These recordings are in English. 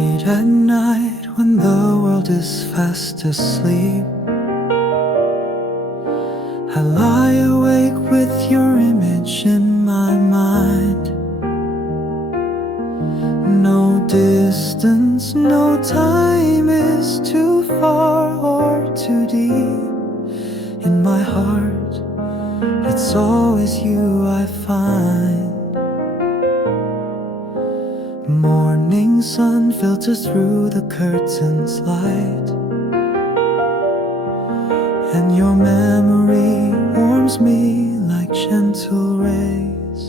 Late at night when the world is fast asleep, I lie awake with your image in my mind. No distance, no time is too far or too deep. In my heart, it's always you I find. Morning sun filters through the curtains light, and your memory warms me like gentle rays.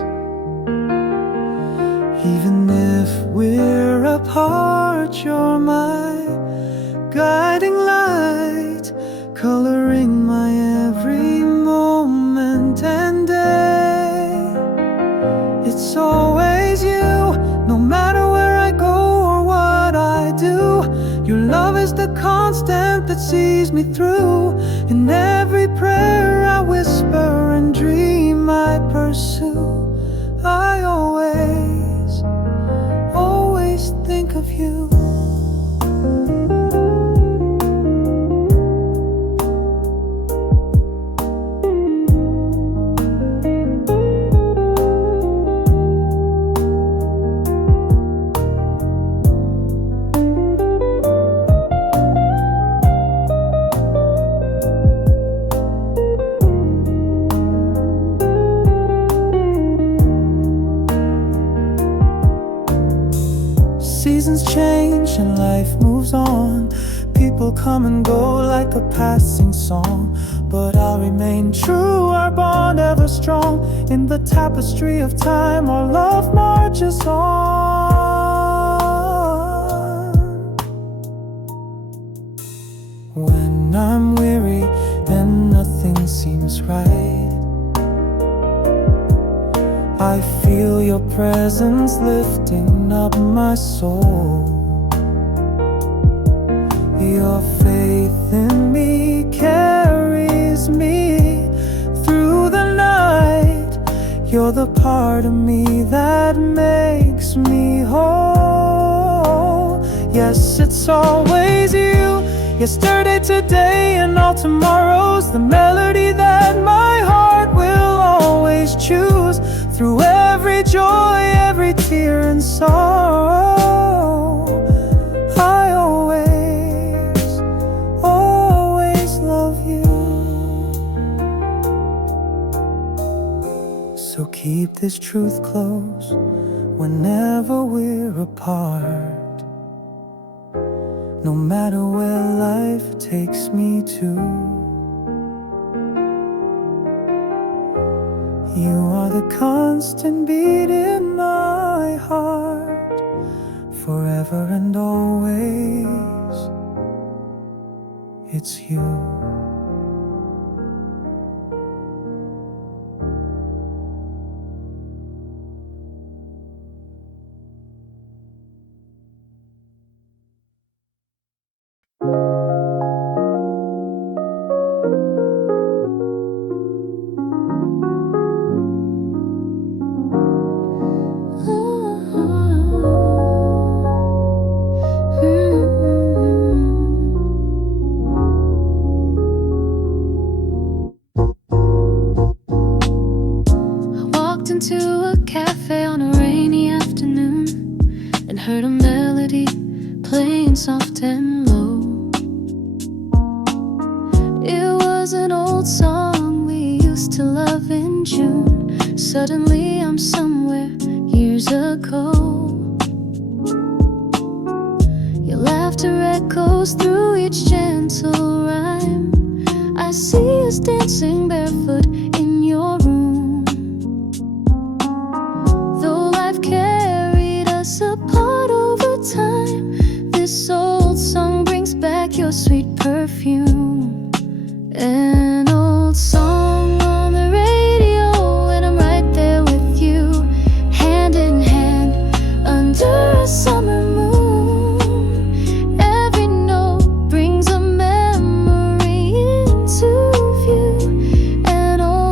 Even if we're apart, you're my guiding light, coloring my every moment and day. It's always you, no matter where I go or what I do. Your love is the constant that sees me through. In every prayer I whisper and dream I pursue, I always, always think of you. Seasons change and life moves on. People come and go like a passing song, but I'll remain true, our bond ever strong. In the tapestry of time, our love marches on. When I'm weary and nothing seems right, I feel your presence lifting up my soul. Your faith in me carries me through the night. You're the part of me that makes me whole. Yes, it's always you. Yesterday, today, and all tomorrows. The melody that my heart will always choose. Through every joy, every tear and sorrow, I always, always love you. So keep this truth close whenever we're apart. No matter where life takes me to, you are the constant beat in my heart, forever and always, it's you. To a cafe on a rainy afternoon and heard a melody playing soft and low. It was an old song we used to love in June. Suddenly I'm somewhere years ago. Your laughter echoes through each gentle rhyme. I see us dancing barefoot in your room. Apart over time, this old song brings back your sweet perfume. An old song on the radio, and I'm right there with you, hand in hand under a summer moon. Every note brings a memory into view. An old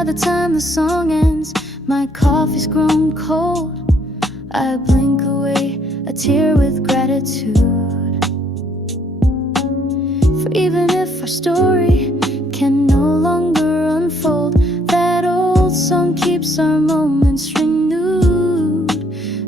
by the time the song ends, my coffee's grown cold. I blink away a tear with gratitude. For even if our story can no longer unfold, that old song keeps our moments renewed.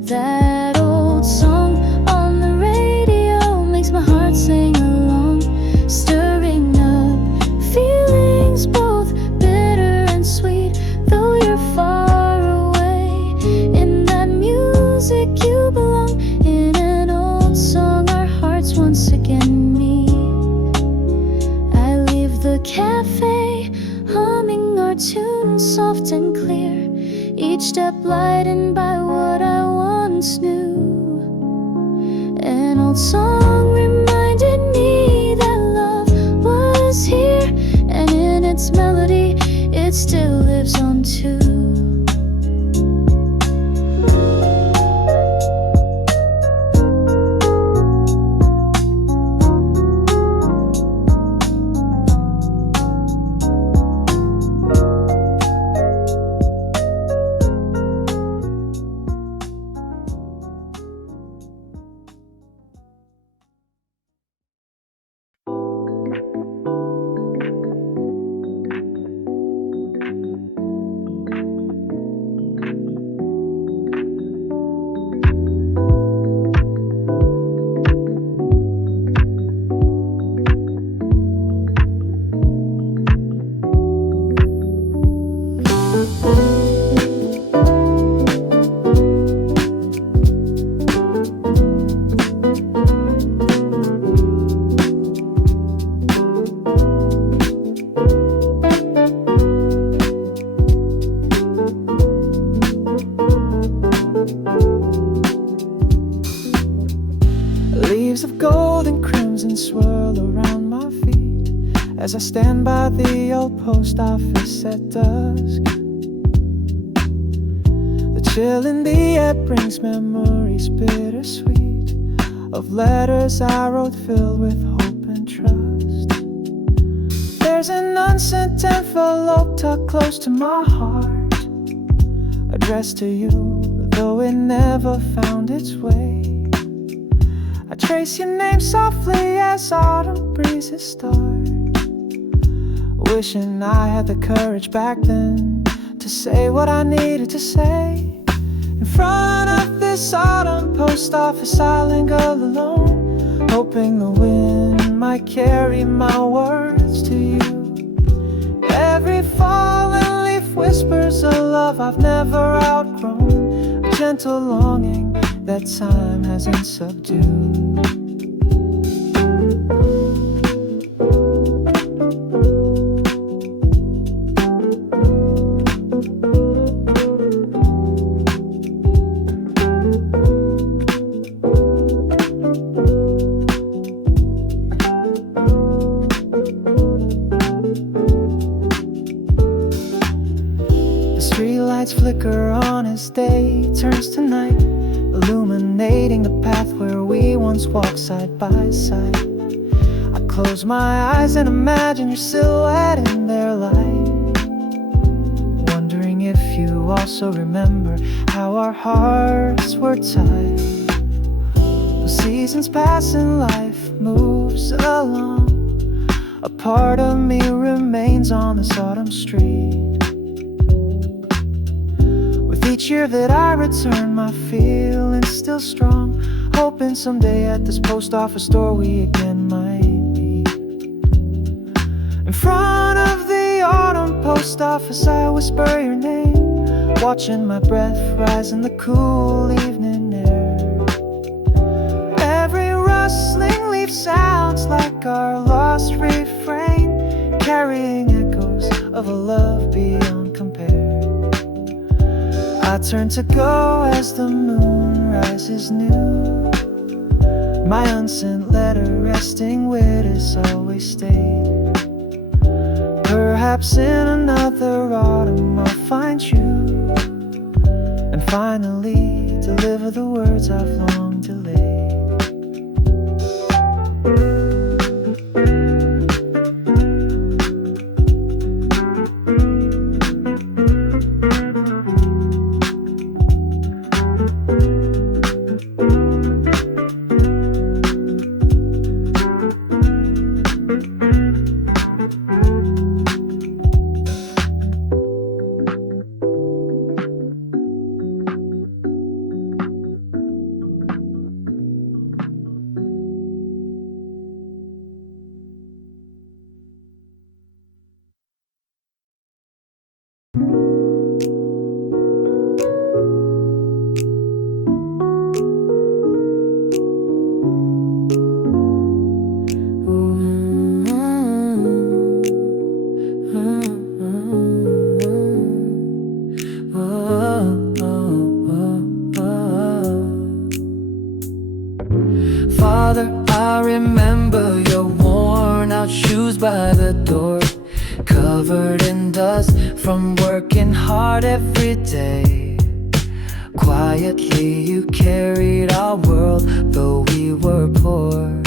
That old song on the radio makes my heart sing along, stirring up feelings both bitter and sweet. Though you're far away, in that music you belong. In an old song our hearts once again meet. I leave the cafe humming our tune soft and clear, each step lightened by what I once knew. An old song reminded me that love was here, and in its melody it still lives on too. Leaves of gold and crimson swirl around my feet as I stand by the old post office at dusk. The chill in the air brings memories bittersweet of letters I wrote filled with hope and trust. There's an unsent envelope tucked close to my heart, addressed to you, though it never found its way. I trace your name softly as autumn breezes start, wishing I had the courage back then to say what I needed to say. In front of this autumn post office I linger alone, hoping the wind might carry my words to you. Every fallen leaf whispers a love I've never outgrown, a gentle longing that time hasn't subdued. Streetlights flicker on as day turns to night, illuminating the path where we once walked side by side. I close my eyes and imagine your silhouette in their light, wondering if you also remember how our hearts were tied. The seasons pass and life moves along, a part of me remains on this autumn street. Each year that I return, my feelings still strong, hoping someday at this post office door we again might meet. In front of the autumn post office I whisper your name, watching my breath rise in the cool evening air. Every rustling leaf sounds like our lost refrain, carrying echoes of a love beyond compare. I turn to go as the moon rises new, my unsent letter resting where it has always stayed. Perhaps in another autumn I'll find you, and finally deliver the words I've long delayed. from working hard every day. Quietly you carried our world, though we were poor.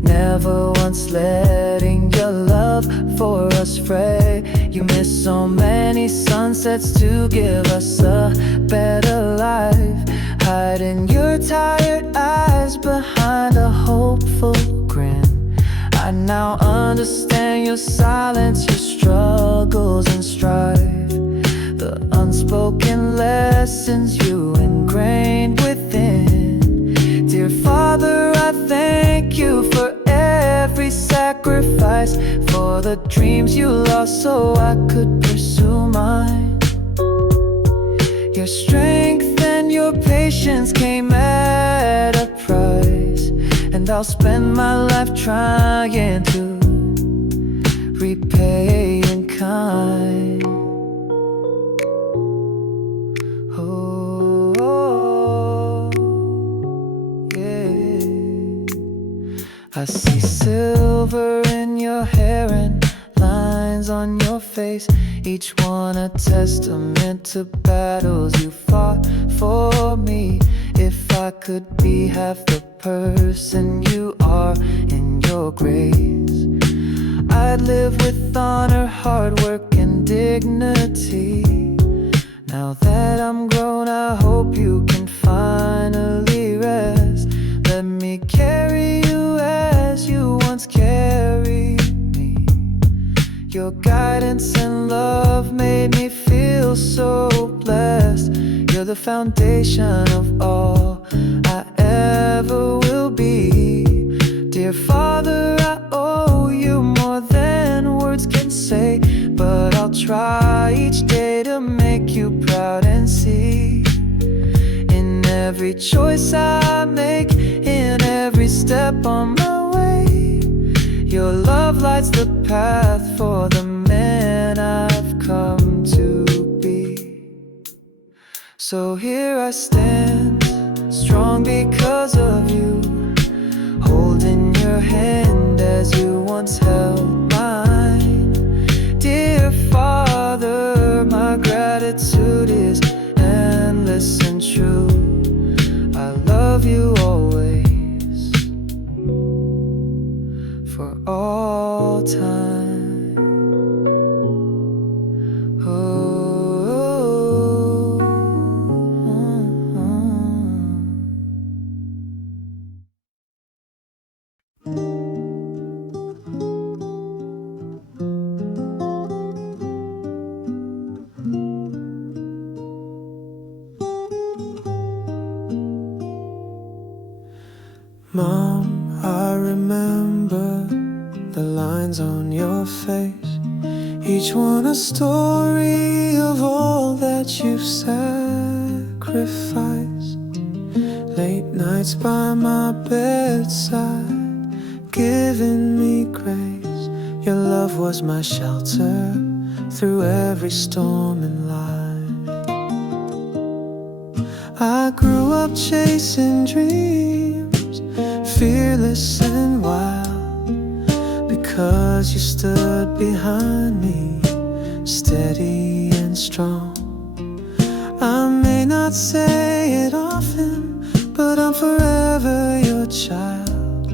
Never once letting your love for us fray. You missed so many sunsets to give us a better life. Hiding your tired eyes behind a hopeful grin. I now understand your silence, your struggles and strife, the unspoken lessons you ingrained within. Dear Father, I thank you for every sacrifice, for the dreams you lost so I could pursue mine. Your strength and your patience came at a price, and I'll spend my life trying to repay in kind. I see silver in your hair and lines on your face, each one a testament to battles you fought for me. If I could be half the person you are in your grace, I'd live with honor, hard work and dignity. Now that I'm grown, I hope you can finally rest. Let me carry you as you once carried me. Your guidance and love made me feel so blessed. You're the foundation of all I ever will be. Dear Father, I owe you more than words can say, but I'll try each day to make you proud and see. In every choice I make, in every step on my way, your love lights the path for the man I've come to be. So here I stand, strong because of you, holding your hand as you once held mine. Dear Father, my gratitude is endless and true. I love you always, for all time. Mom, I remember the lines on your face, each one a story of all that you've sacrificed. Late nights by my bedside, giving me grace. Your love was my shelter through every storm in life. I grew up chasing dreams, fearless and wild, because you stood behind me, steady and strong. I may not say it often, but I'm forever your child,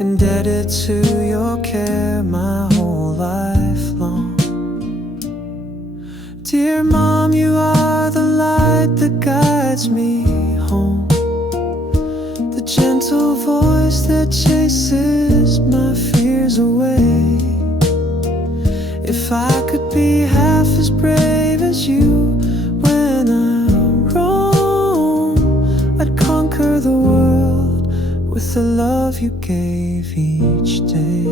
indebted to your care my whole life long. Dear Mom, you are the light that guides me home, the gentle voice that chases my fears away. If I could be half as brave as you when I'm wrong, I'd conquer the world with the love you gave each day.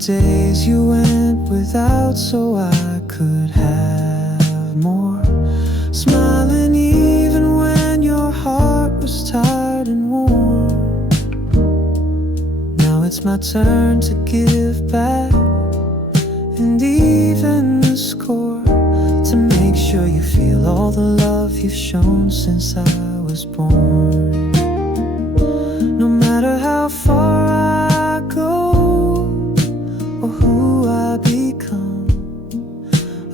Days you went without so I could have more, smiling even when your heart was tired and warm. Now it's my turn to give back and even the score. sure you feel all the love you've shown since I was born. No matter how far I go or who I become,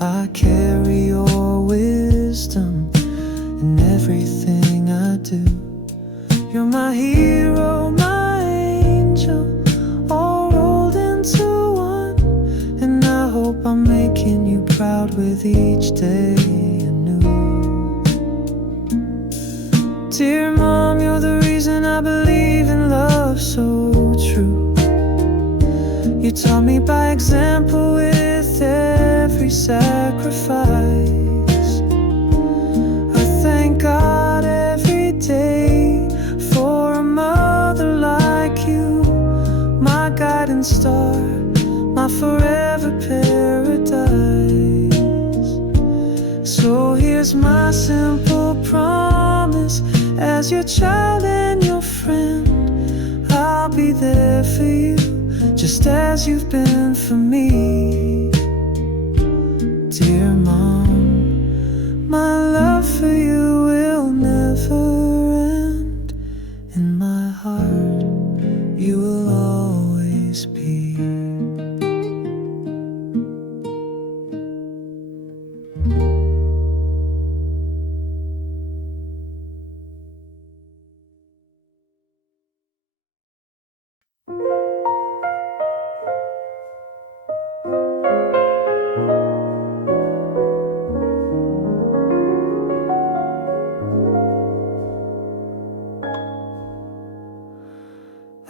I carry your wisdom in everything I do. You're my hero, my angel, all rolled into one. And I hope I'm making you proud with each day anew. Dear Mom, you're the reason I believe in love so true. You taught me by example with every sacrifice. I thank God every day for a mother like you, my guiding star, my forever paradise. So here's my simple promise, as your child and your friend, I'll be there for you, just as you've been for me. Dear Mom, my love for you will never end. In my heart, you will always be.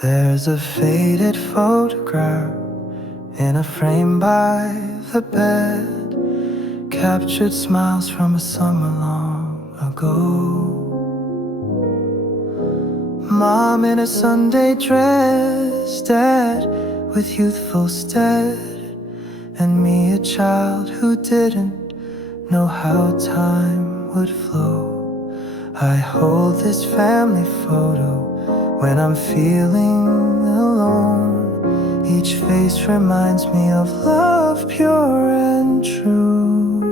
There's a faded photograph in a frame by the bed, captured smiles from a summer long ago. Mom in a Sunday dress, Dad with youthful stead, and me a child who didn't know how time would flow. I hold this family photo when I'm feeling alone. Each face reminds me of love pure and true.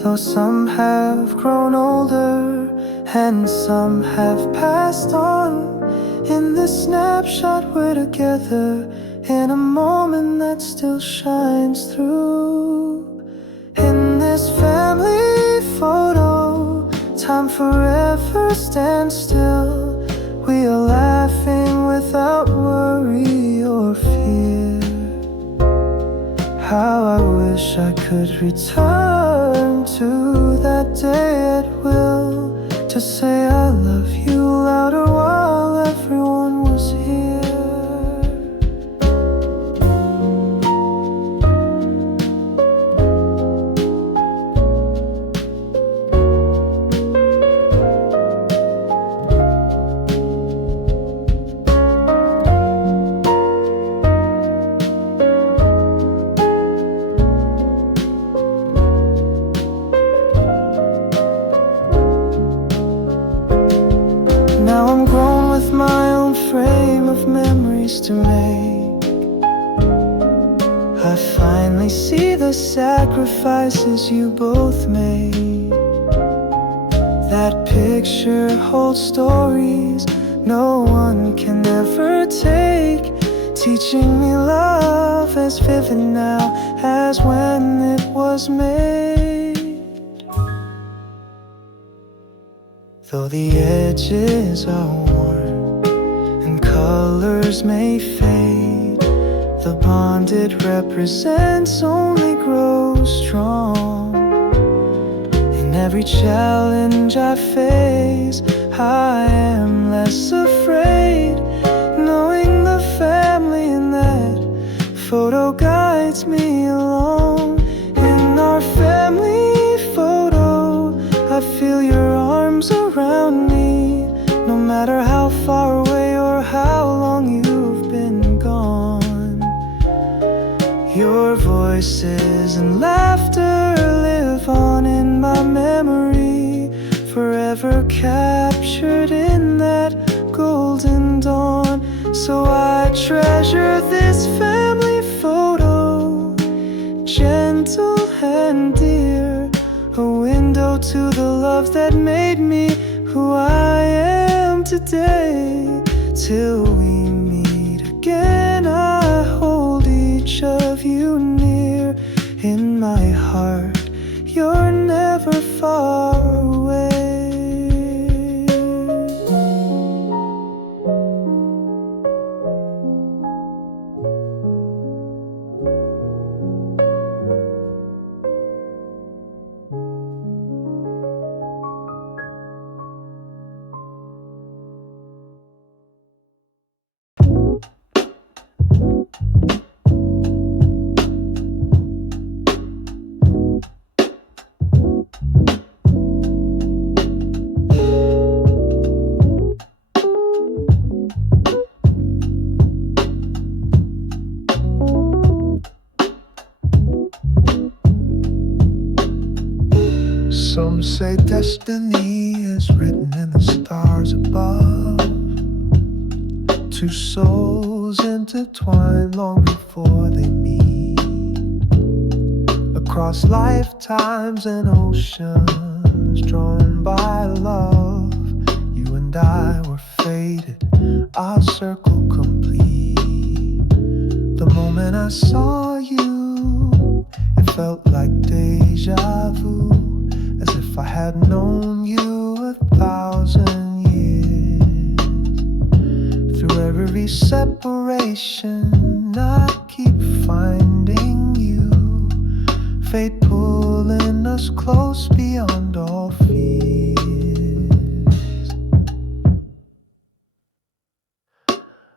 Though some have grown older and some have passed on, in this snapshot we're together in a moment that still shines through. In this family photo, time forever stands still. We are laughing without worry or fear. How I wish I could return to that day at will, to say I love you louder while everyone was here. Now I'm grown with my own frame of memories to make. I finally see the sacrifices you both made. That picture holds stories no one can ever take, teaching me love as vivid now as when it was made. Though the edges are worn and colors may fade, the bond it represents only grows strong. In every challenge I face, I am less afraid, knowing the family in that photo guides me along. In our family photo, I feel your arms around me, no matter how far away or how long you've been gone. Your voices and laughter live on in my memory, forever captured in that golden dawn. So I treasure this family photo, gentle and dear, to the love that made me who I am today. Till we meet again, I hold each of you near in my heart. You're never far away. Some say destiny is written in the stars above. Two souls intertwine long before they meet. Across lifetimes and oceans drawn by love, you and I were fated, our circle complete. The moment I saw you, it felt like deja vu, as if I had known you 1,000 years. Through every separation, I keep finding you. Fate pulling us close beyond all fears.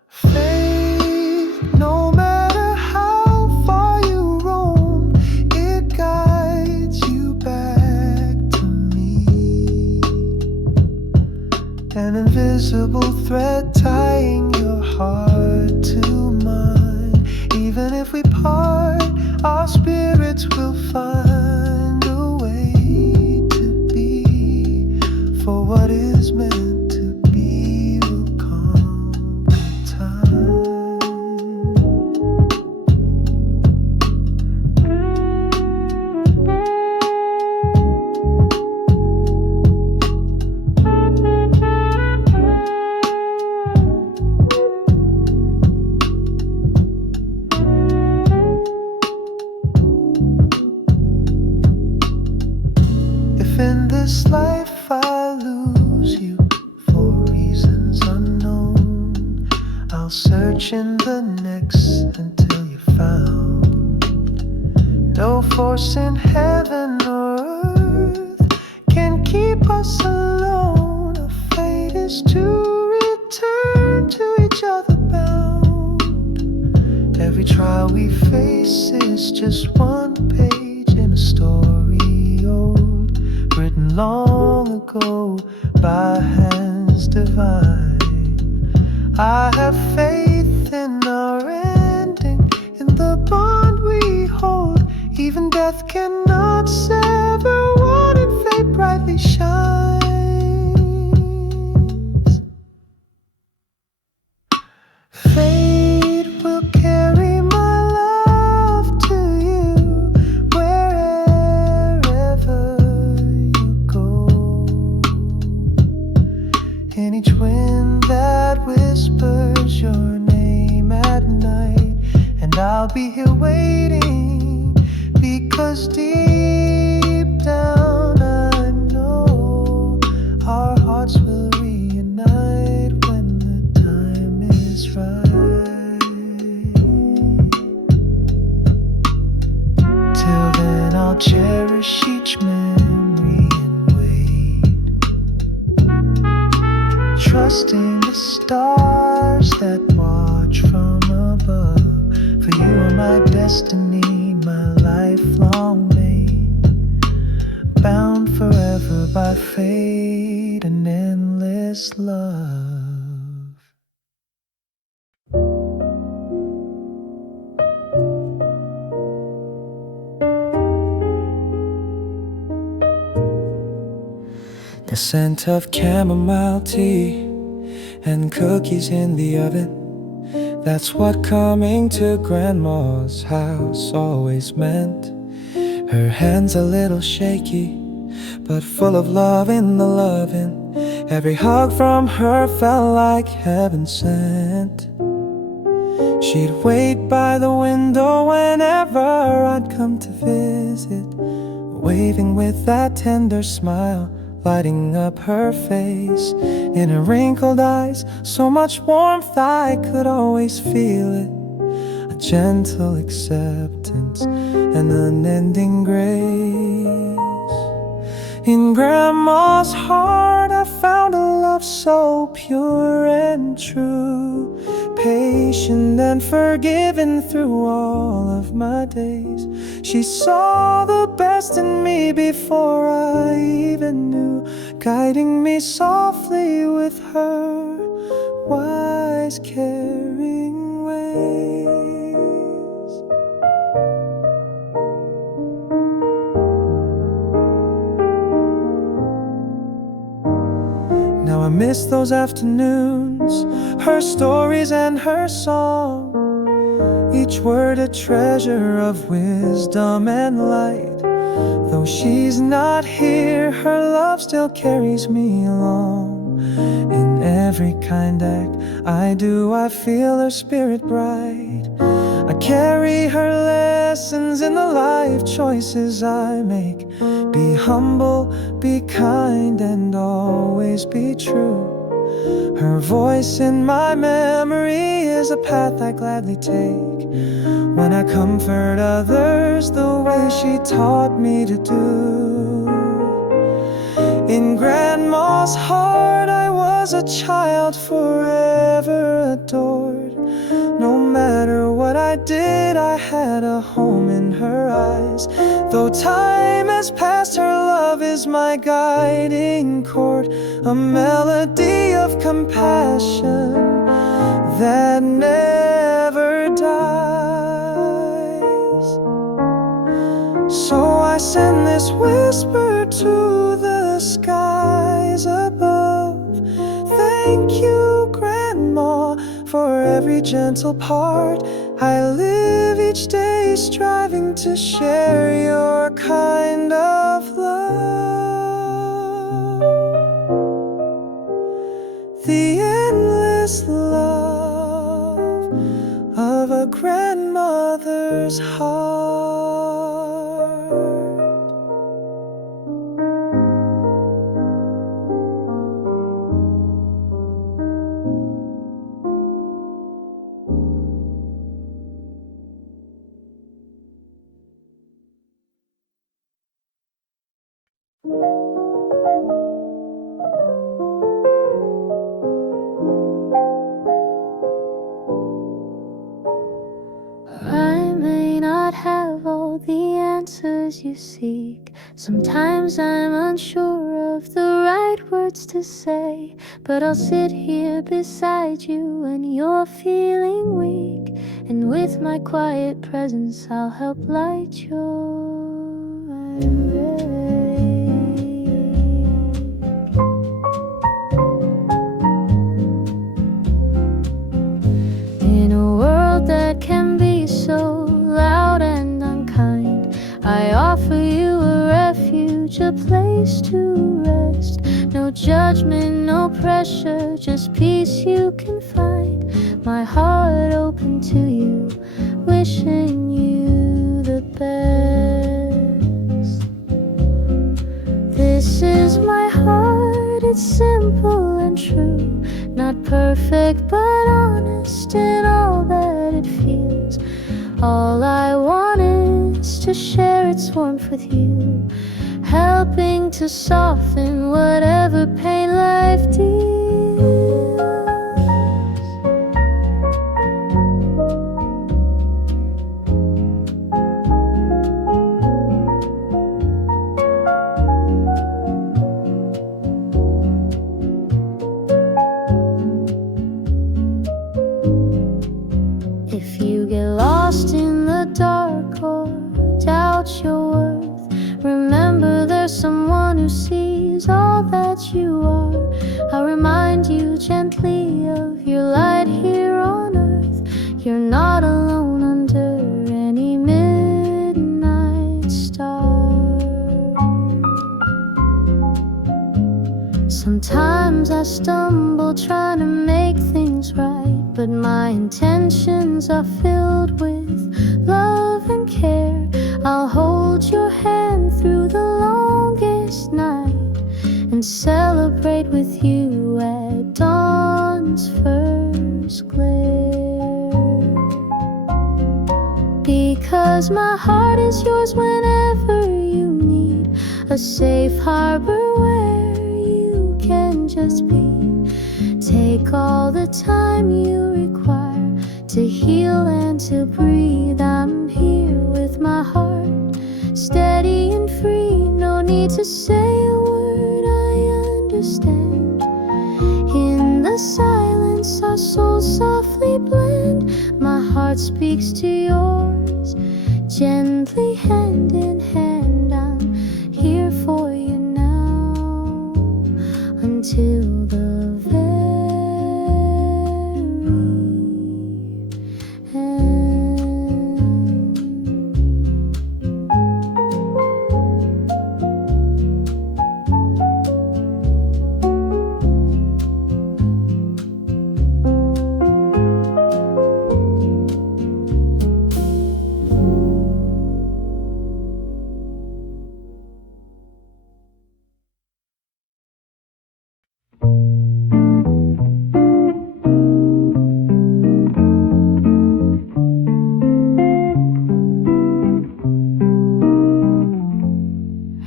Fate, no matter how far you roam, it guides you back to me. An invisible thread tying your heart to mine. Even if we part, our spirits will find a way to be. For what is meant to be will come with time. If in this life I lose you for reasons unknown, I'll search in the next until you're found. No force in heaven or earth can keep us alone. Our fate is to return to each other bound. Every trial we face is just one page in a story old, written long ago by hands divine. I have faith in our ending, in the bond we hold. Even death cannot sever what in fate brightly shines. Fate will carry my love to you wherever you go. In each wind that whispers your name at night, and I'll be here waiting, because deep down I know our hearts will reunite when the time is right. Till then I'll cherish each memory and wait, trusting the stars that watch from above. For you are my destiny, my lifelong mate, bound forever by fate and endless love. The scent of chamomile tea and cookies in the oven, that's what coming to Grandma's house always meant. Her hands a little shaky, but full of love in the loving. Every hug from her felt like heaven sent. She'd wait by the window whenever I'd come to visit, waving with that tender smile, lighting up her face. In her wrinkled eyes, so much warmth I could always feel it. A gentle acceptance, an unending grace. In Grandma's heart I found a love so pure and true, patient and forgiving through all of my days. She saw the best in me before I even knew, guiding me softly with her wise, caring ways. Now I miss those afternoons, her stories and her song, each word a treasure of wisdom and light. Though she's not here, her love still carries me along. In every kind act I do, I feel her spirit bright. I carry her lessons in the life choices I make. Be humble, be kind, and always be true. Her voice in my memory is a path I gladly take when I comfort others the way she taught me to do. In Grandma's heart I was a child forever adored. No matter what I did, I had a home in her eyes. Though time has passed, her love is my guiding cord, a melody of compassion that never dies. So I send this whisper to the skies above. Thank you, Grandma, for every gentle part. I live each day striving to share your kind of love, the endless love of a grandmother's heart. I may not have all the answers you seek. Sometimes I'm unsure of the right words to say, but I'll sit here beside you when you're feeling weak, and with my quiet presence I'll help light your way. In a world that can be so loud and unkind, I offer you a refuge, a place to rest. No judgment, no pressure, just peace you can find. My heart open to you, wishing you the best. This is my heart, it's simple and true, not perfect but honest in all that it feels. All I want is to share its warmth with you, helping to soften whatever pain life deals. If you get lost in the dark or doubt your worth, remember there's someone who sees all that you are. I'll remind you gently of your light here on earth. You're not alone under any midnight star. Sometimes I stumble trying to make things right, but my intentions are filled with love and care. I'll hold your hand through the longest night and celebrate with you at dawn's first glare. Because my heart is yours whenever you need a safe harbor where you can just be. Take all the time you require to heal and to breathe. I'm here with my heart steady and free. No need to say a word, I understand. In the silence our souls softly blend. My heart speaks to yours gently, hand in hand. I'm here for you now until the very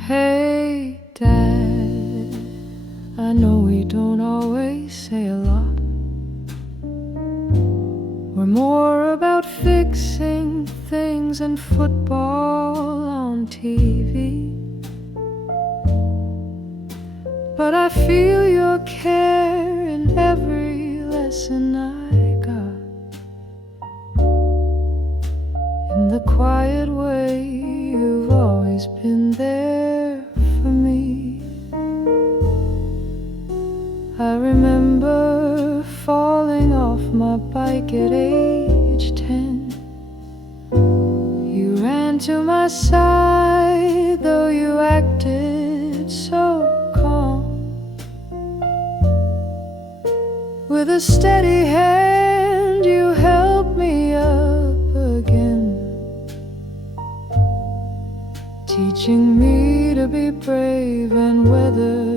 Hey, Dad, I know we don't always say a lot. We're more about fixing things and football on TV. But I feel your care in every lesson I got. In the quiet way you've always been there for me. I remember falling off my bike at age 10. You ran to my side, though you acted so calm. With a steady hand you helped me up again, teaching me to be brave and weather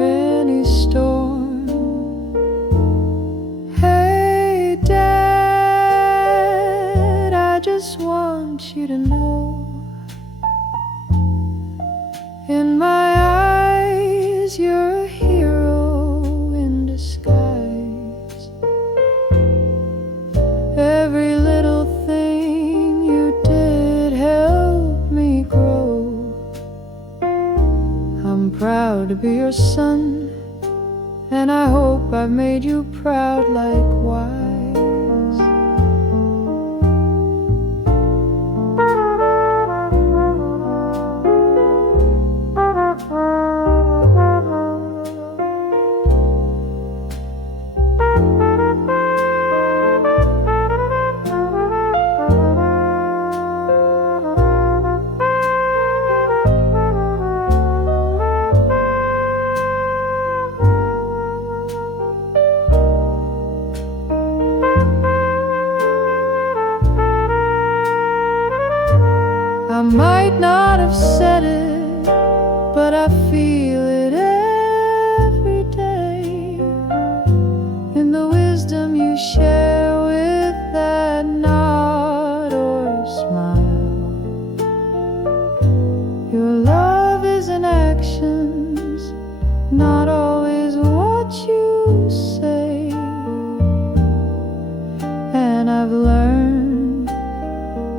any storm. Hey, Dad, I just want you to know, in my eyes you're a hero in disguise. Every little thing you did helped me grow. I'm proud to be your son, and I hope I've made you proud likewise. I might not have said it, but I feel it every day, in the wisdom you share with that nod or smile. Your love is in actions, not always what you say, and I've learned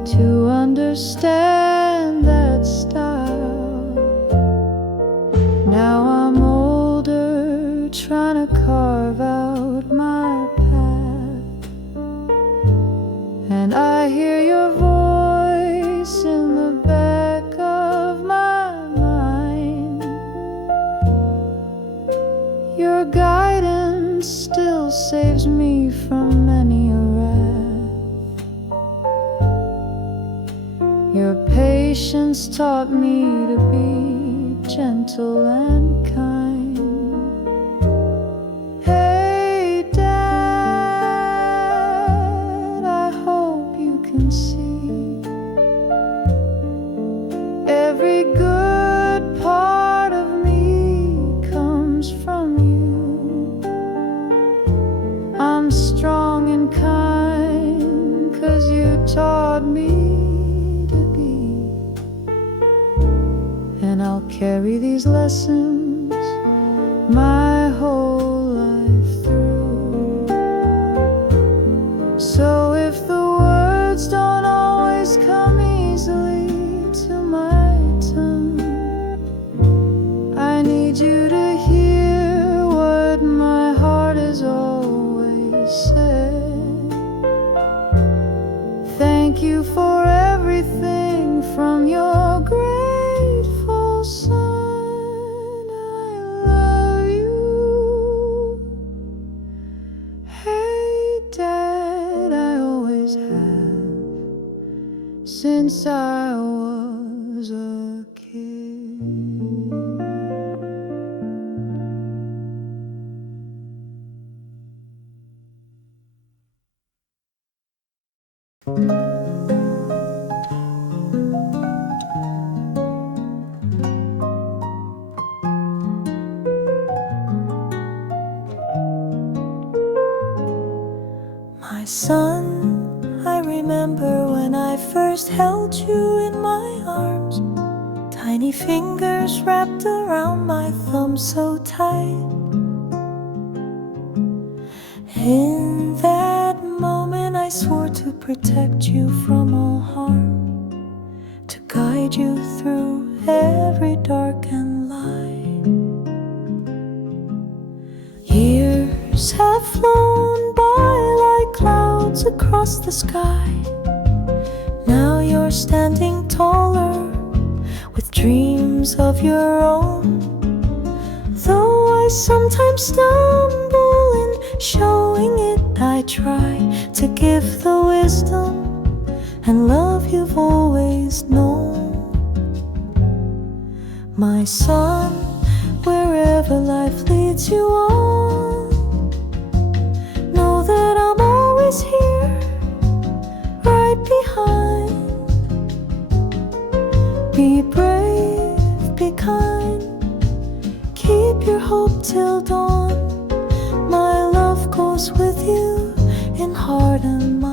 to understand that style. Now I'm older, trying to carve out my path, and I hear your voice in the back of my mind. Your guidance still saves me from many a wrath. Your patience taught me to be gentle and kind. and I'll carry these lessons my whole life through. So if the words don't always come easily to my tongue, I need you to hear what my heart has always said. Thank you for everything from your grateful son. I love you. Hey, Dad, I always have since I was a kid. My son, I remember when I first held you in my arms. Tiny fingers wrapped around my thumb so tight. In that moment I swore to protect you from all harm, to guide you through every dark and light. Years have flown by like clouds across the sky. Now you're standing taller with dreams of your own. Though I sometimes stumble in showing it, I try to give the wisdom and love you've always known. My son, wherever life leads you on, know that I'm always here, right behind. Be brave, be kind, keep your hope till dawn. My love goes with you in heart and mind.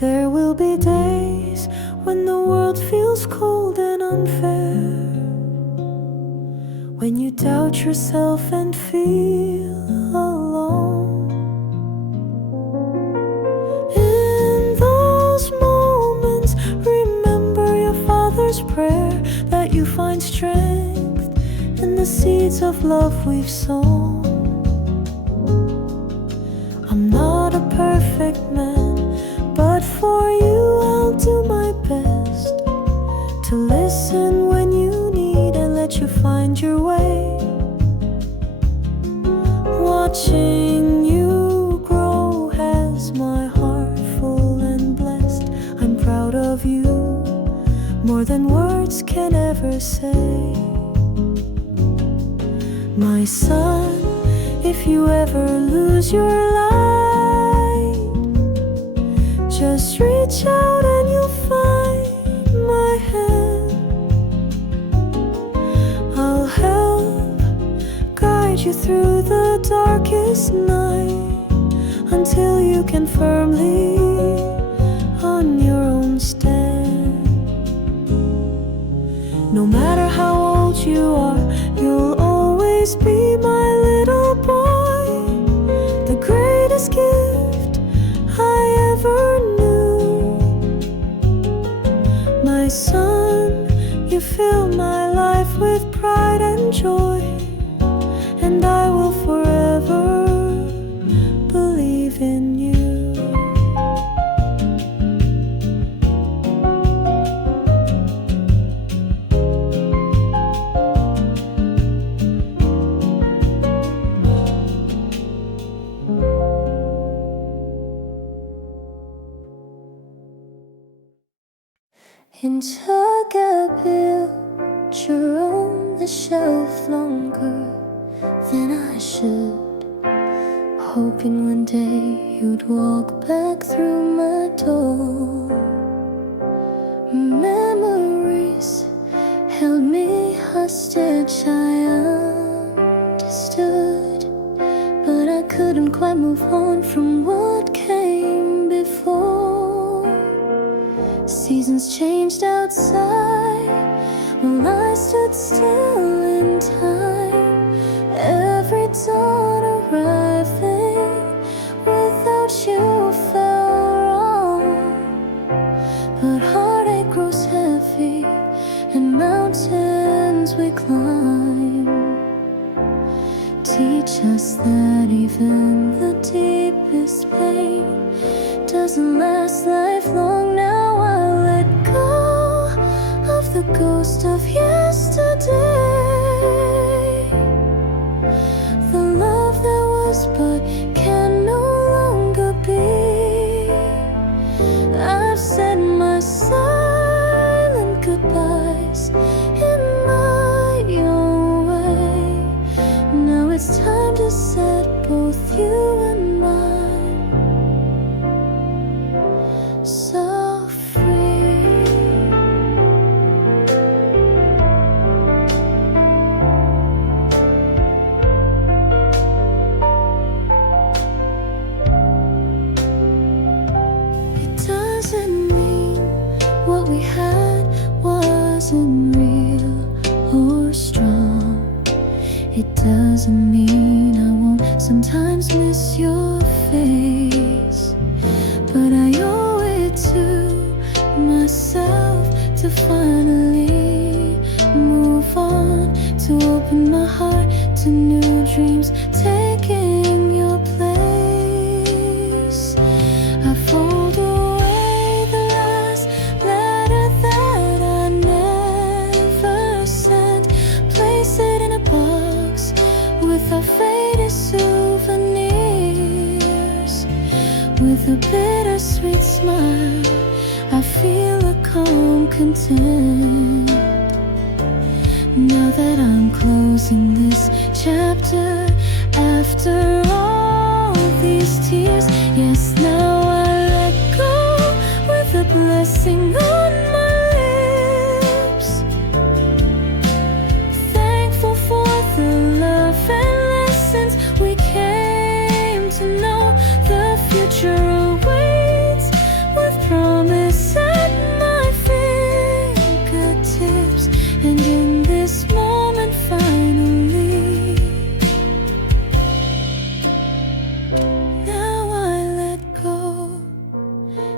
There will be days when the world feels cold and unfair, when you doubt yourself and feel alone. In those moments, remember your father's prayer, that you find strength in the seeds of love we've sown. I'm not a perfect man, but for you I'll do my best to listen when you need and let you find your way. Watching you grow has my heart full and blessed. I'm proud of you, more than words can ever say. My son, if you ever lose your light, just reach out and you'll find my hand. I'll help guide you through the darkest night until you can firmly on your own stand. No matter how old you are, you'll always be my little boy, the greatest gift I ever knew. My son, you fill my life with pride and joy, and I will forever believe in you. In took a picture on the shelf long ago. you'd walk back through my door. Memories held me hostage, I understood, but I couldn't quite move on from what came before. Seasons changed outside while I stood still in time. Every dawn arriving without you felt wrong, but heartache grows heavy and mountains we climb teach us that even the deepest pain doesn't last lifelong. Now I let go of the ghost of yesterday. The love that was but can no longer be. I've said my silent goodbyes in my own way. Now it's time to set both you and mine so free. It doesn't mean what we had wasn't real or strong. It doesn't mean I won't sometimes miss your face, but I owe it to myself to finally move on, to open my heart to new dreams taking your place. I fold away the last letter that I never sent, place it in a box with our faded souvenirs. With a bittersweet smile, I feel a calm content. Now that I'm closing this chapter, after all these tears, yes, now I let go with a blessing on my lips. Thankful for the love and lessons we came to know. The future awaits with promise at my fingertips. And in this moment finally, now I let go.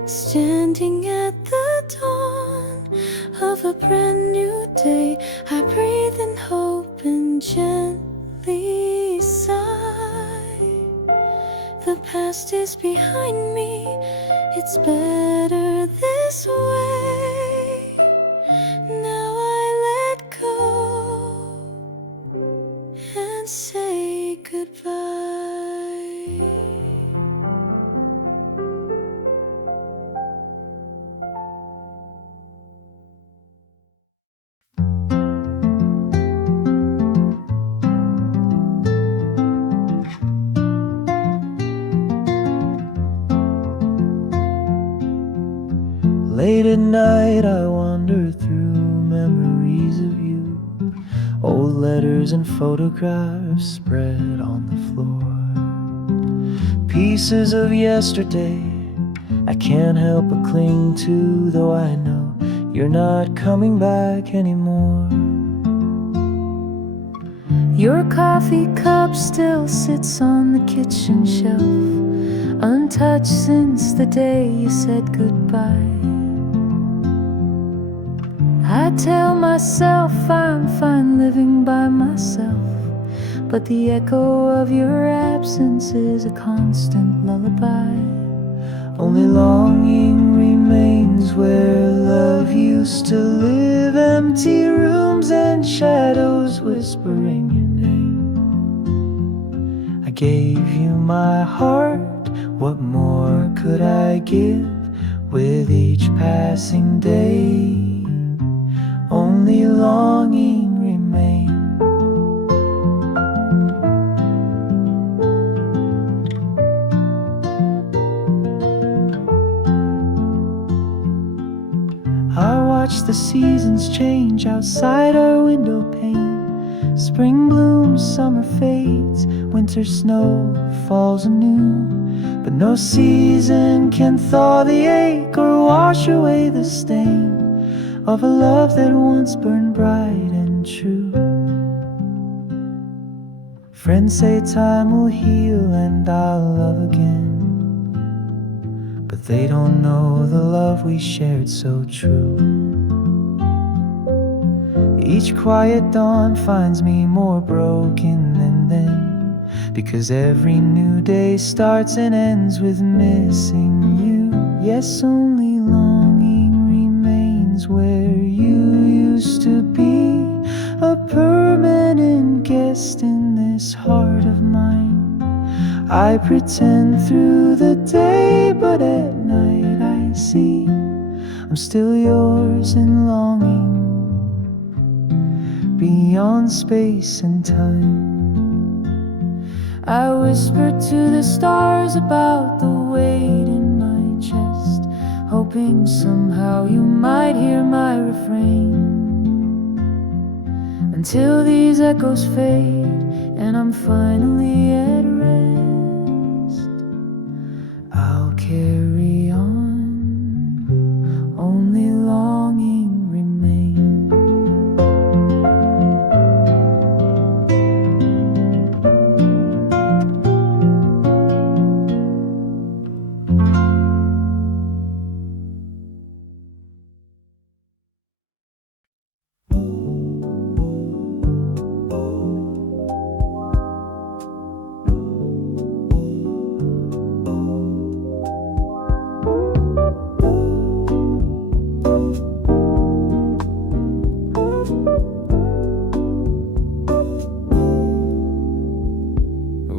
Standing at the dawn of a brand new day, I breathe in hope and gently sigh. The past is behind me, it's better this way. Now I let go and say goodbye. Late at night I wander through memories of you. Old letters and photographs spread on the floor. Pieces of yesterday I can't help but cling to, though I know you're not coming back anymore. Your coffee cup still sits on the kitchen shelf, untouched since the day you said goodbye. I tell myself I'm fine living by myself, but the echo of your absence is a constant lullaby. Only longing remains where love used to live, empty rooms and shadows whispering your name. I gave you my heart, what more could I give? With each passing day, only longing remains. the seasons change outside our window pane. Spring blooms, summer fades, winter snow falls anew. But no season can thaw the ache or wash away the stain of a love that once burned bright and true. Friends say time will heal and I'll love again, but they don't know the love we shared so true. Each quiet dawn finds me more broken than then, because every new day starts and ends with missing you. Yes, only longing remains where you used to be, a permanent guest in this heart of mine. I pretend through the day, but at night I see I'm still yours in longing, beyond space and time. I whispered to the stars about the weight in my chest, hoping somehow you might hear my refrain. Until these echoes fade and I'm finally at rest, I'll carry on, only longing remains.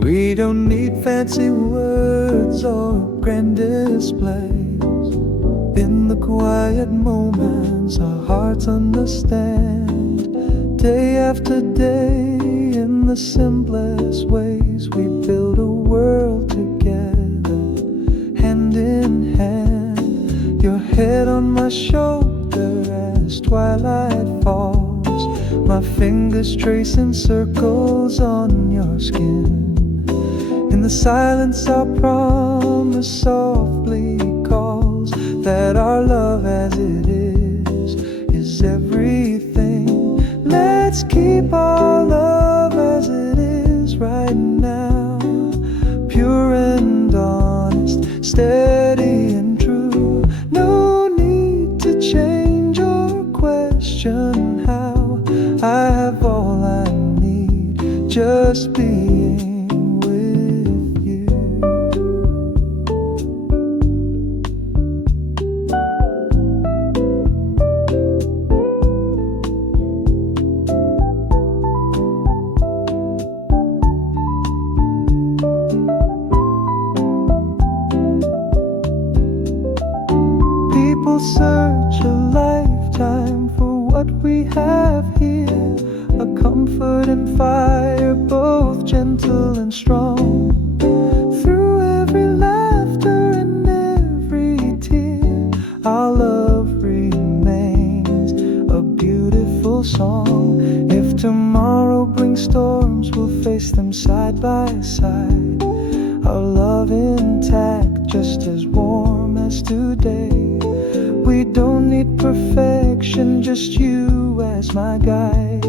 We don't need fancy words or grand displays. In the quiet moments our hearts understand. Day after day, in the simplest ways, we build a world together, hand in hand. Your head on my shoulder as twilight falls, my fingers tracing circles on your skin. In the silence our promise softly calls that our love as it is everything. Let's keep our love as it is right now, pure and honest, steady and true. No need to change or question how. I have all I need, just being search a lifetime for what we have here, a comfort and fire, both gentle and strong. Through every laughter and every tear, our love remains a beautiful song. If tomorrow brings storms, we'll face them side by side, our love intact, just as warm as today. We don't need perfection, just you as my guide.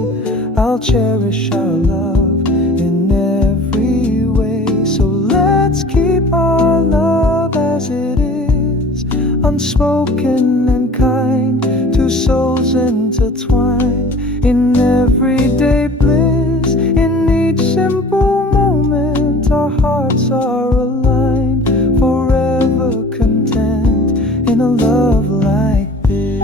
I'll cherish our love in every way. So let's keep our love as it is, unspoken and kind, two souls intertwined in everyday bliss. In each simple moment our hearts are aligned, forever content in a love like this.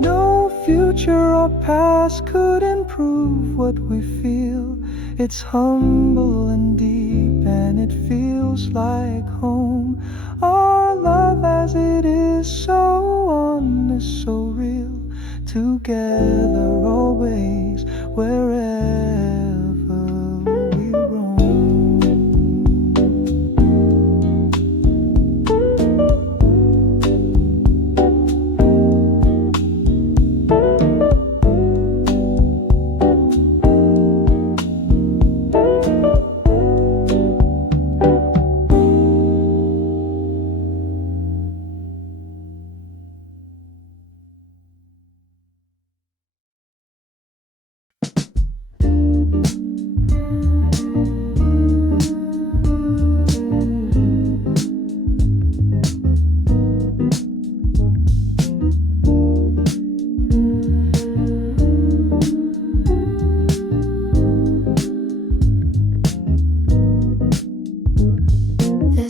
No future or past could improve what we feel. It's humble and deep and it feels like home. Our love as it is, so honest, so real, together always, wherever we roam.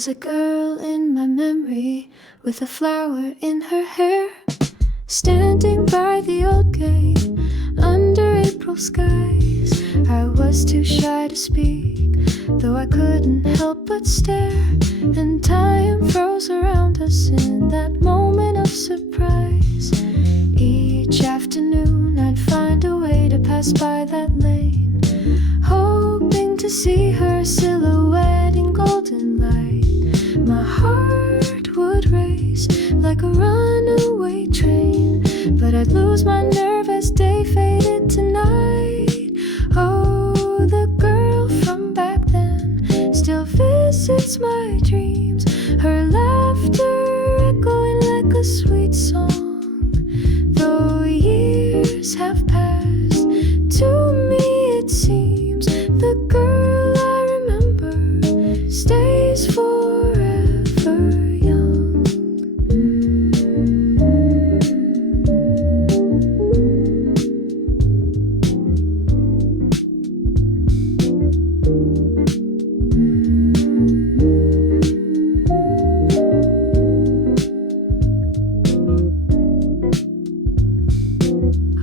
There's a girl in my memory with a flower in her hair, standing by the old gate under April skies. I was too shy to speak, though I couldn't help but stare, and time froze around us in that moment of surprise. Each afternoon I'd find a way to pass by that lane, hoping to see her silhouette in golden light. My heart would race like a runaway train, but I'd lose my nerve as day faded to night. Oh, the girl from back then still visits my dreams, her laughter echoing like a sweet song. Though years have passed, to me it seems the girl I remember stays forever young.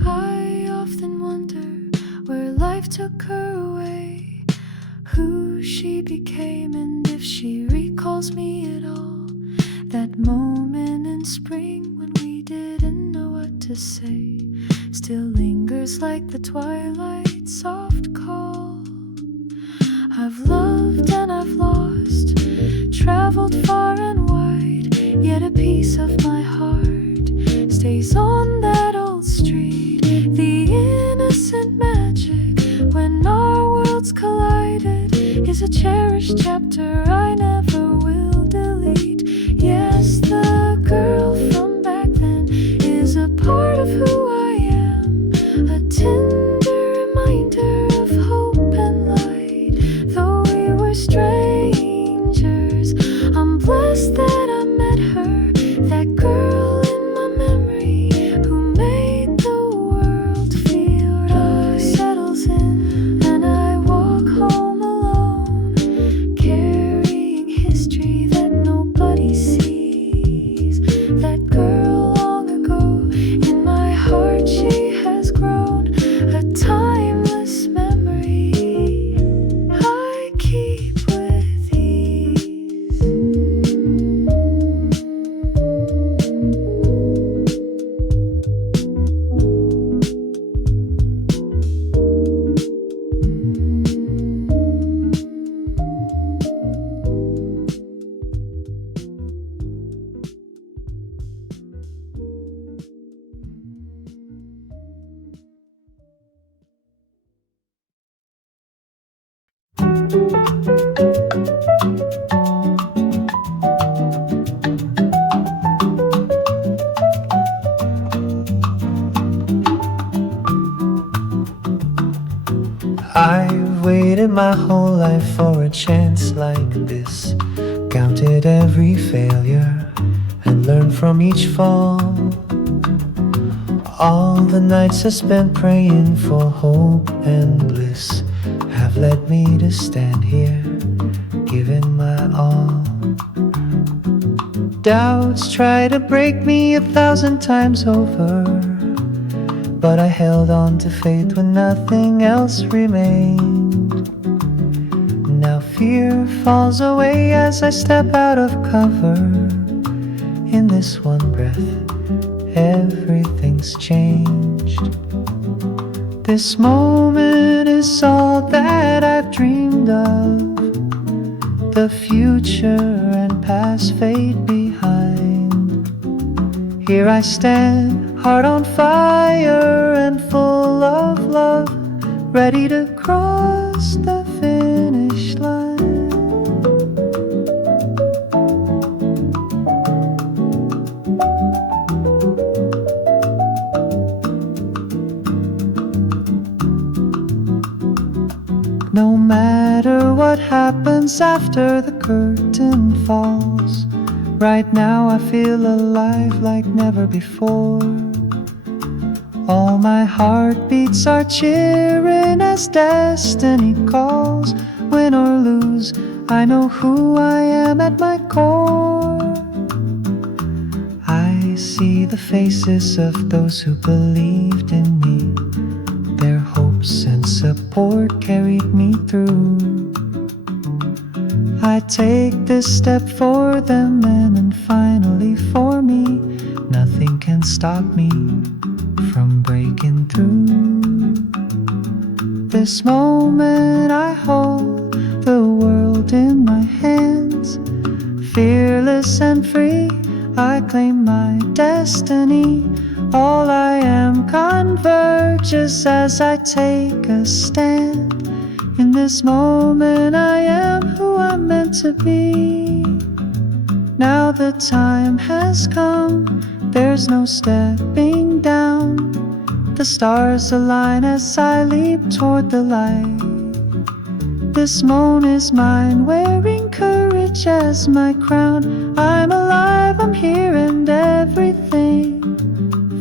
I often wonder where life took her away, who she became, and if she recalls me at all. That moment in spring when we didn't know what to say still lingers like the twilight soft call. I've loved and I've lost, traveled far and wide, yet a piece of my heart stays on that old street. The innocent magic when our worlds collided is a cherished chapter I never will delete. Yes, the girl from back then is a part of who I am, a tender reminder of hope and light. Though we were strangers, I'm blessed that I met her, that girl in my memory who made the world feel right. Settles in and I walk home alone, carrying history that nobody sees. That girl long ago, in my heart she has grown, a timeless memory I keep with ease. I've waited my whole life for a chance like this, counted every failure and learned from each fall. All the nights I spent praying for hope and bliss have led me to stand here, giving my all. Doubts try to break me 1,000 times over, but I held on to faith when nothing else remained. Now fear falls away as I step out of cover. In this one breath, everything's changed. This moment is all that I've dreamed of. The future and past fade behind. Here I stand, heart on fire and full of love, ready to cross the finish line. No matter what happens after the curtain falls, right now I feel alive like never before. All my heartbeats are cheering as destiny calls. Win or lose, I know who I am at my core. I see the faces of those who believed in me. Their hopes and support carried me through. I take this step for them and finally for me. Nothing can stop me from breaking through. This moment I hold the world in my hands. Fearless and free, I claim my destiny. All I am converges as I take a stand. In this moment I am who I'm meant to be. Now the time has come, there's no stepping down. The stars align as I leap toward the light. This moment is mine, wearing courage as my crown. I'm alive, I'm here, and everything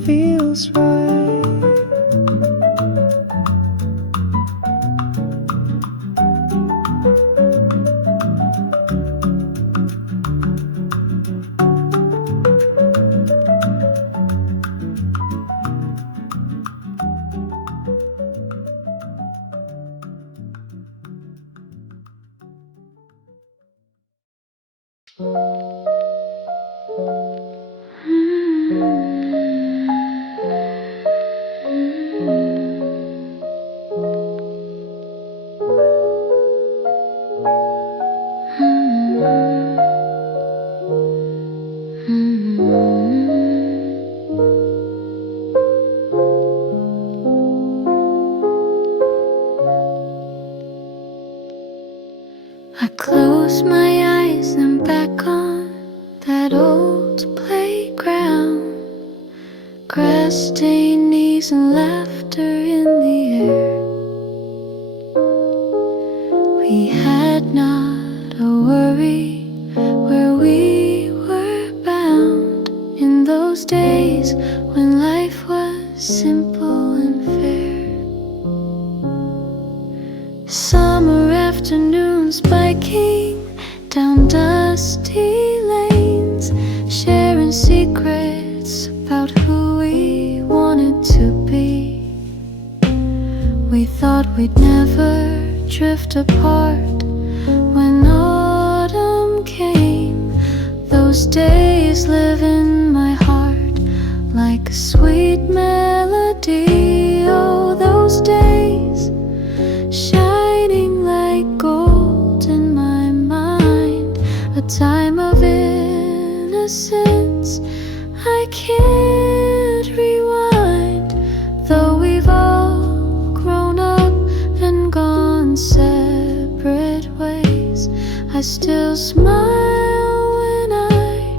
feels right. I close my eyes and back on that old playground. Grass-stained knees and laughter in the air. We had not a worry where we were bound. In those days when life was simple and fair. Summer afternoons biking down dusty lanes, sharing secrets about who we wanted to be. We thought we'd never drift apart when autumn came. Those days live in my heart like a sweet melody. Oh, those days shining like gold in my mind. A time of innocence I can't rewind. Though we've all grown up and gone separate ways, I still smile when I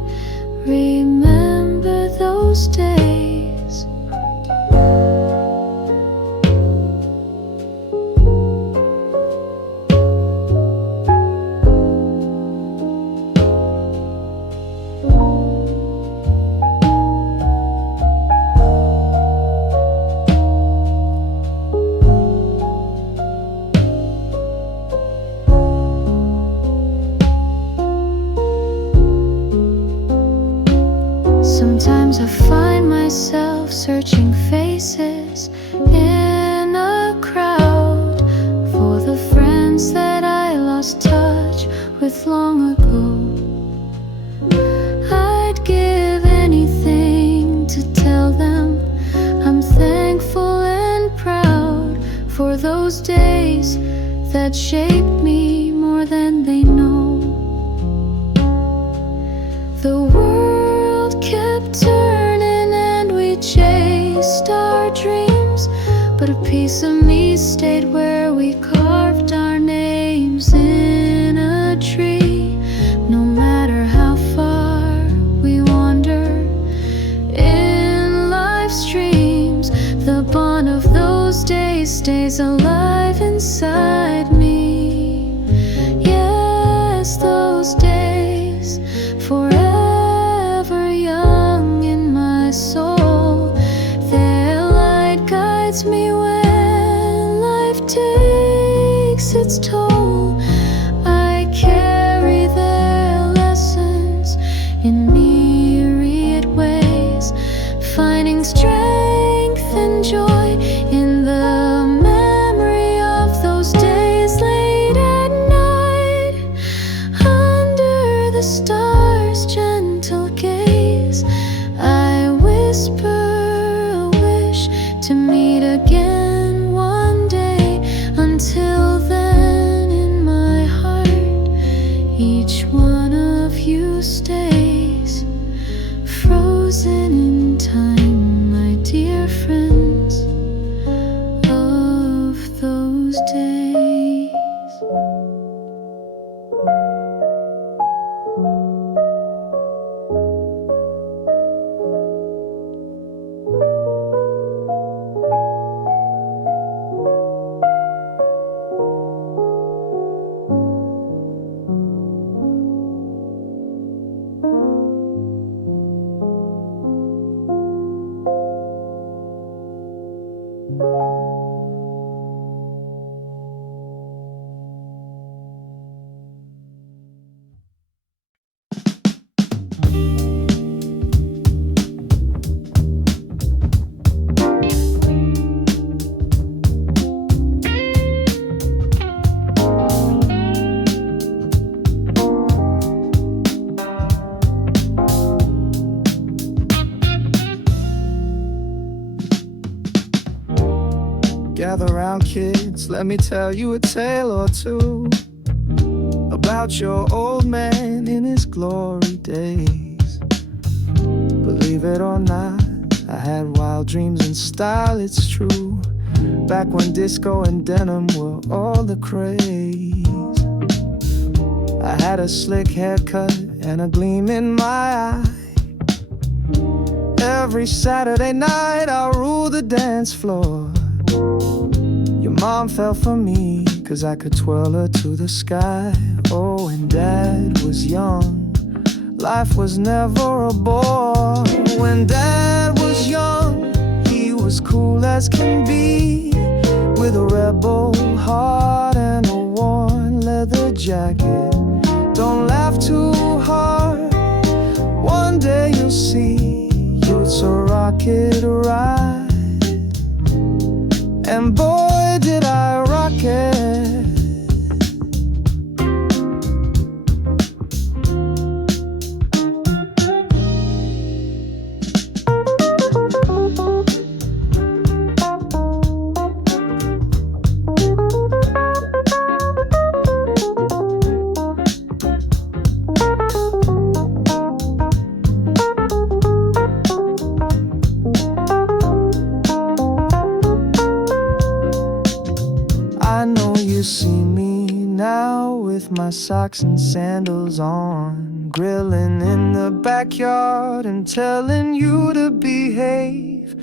remember those days. Sometimes I find myself searching faces in a crowd for the friends that I lost touch with long ago. I'd give anything to tell them I'm thankful and proud for those days that shaped me more than they know. The world kept turning and we chased our dreams, but a piece of me stayed where we carved our names in a tree. No matter how far we wander in life's streams, the bond of those days stays alive inside me. Yes, those days forever young in my soul. Their light guides me when life takes its toll. I care days. Gather round, kids, let me tell you a tale or two about your old man in his glory days. Believe it or not, I had wild dreams and style, it's true. Back when disco and denim were all the craze. I had a slick haircut and a gleam in my eye. Every Saturday night I ruled the dance floor. Your mom fell for me, cause I could twirl her to the sky. Oh, and Dad was young, life was never a bore. When Dad was young, he was cool as can be, with a rebel heart and a worn leather jacket. Don't laugh too hard, one day you'll see youth's a rocket ride. And boy, did I rock it. I know you see me now with my socks and sandals on, grilling in the backyard and telling you to behave.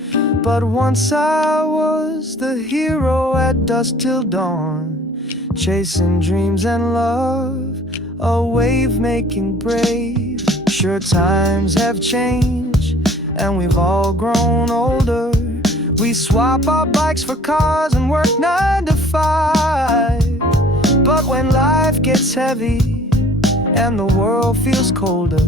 But once I was the hero at dusk till dawn, chasing dreams and love, a wave making brave. Sure, times have changed and we've all grown older. We swap our bikes for cars and work 9 to 5. But when life gets heavy and the world feels colder,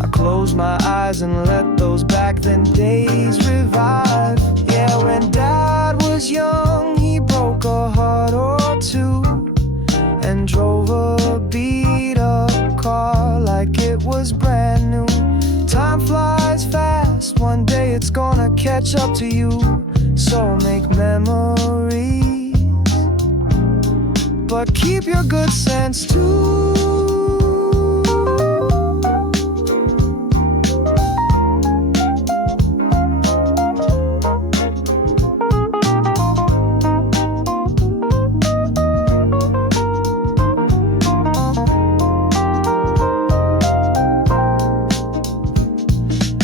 I close my eyes and let those back then days revive. Yeah, when Dad was young, he broke a heart or two and drove a beat-up car like it was brand new. Time flies fast, one day it's gonna catch up to you. So make memories, but keep your good sense too.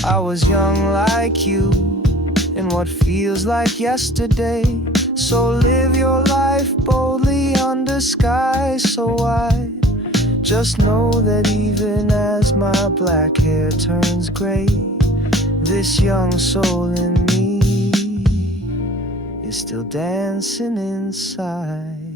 I was young like you in what feels like yesterday. So live your life boldly under skies so wide. Just know that even as my black hair turns gray, this young soul in me is still dancing inside.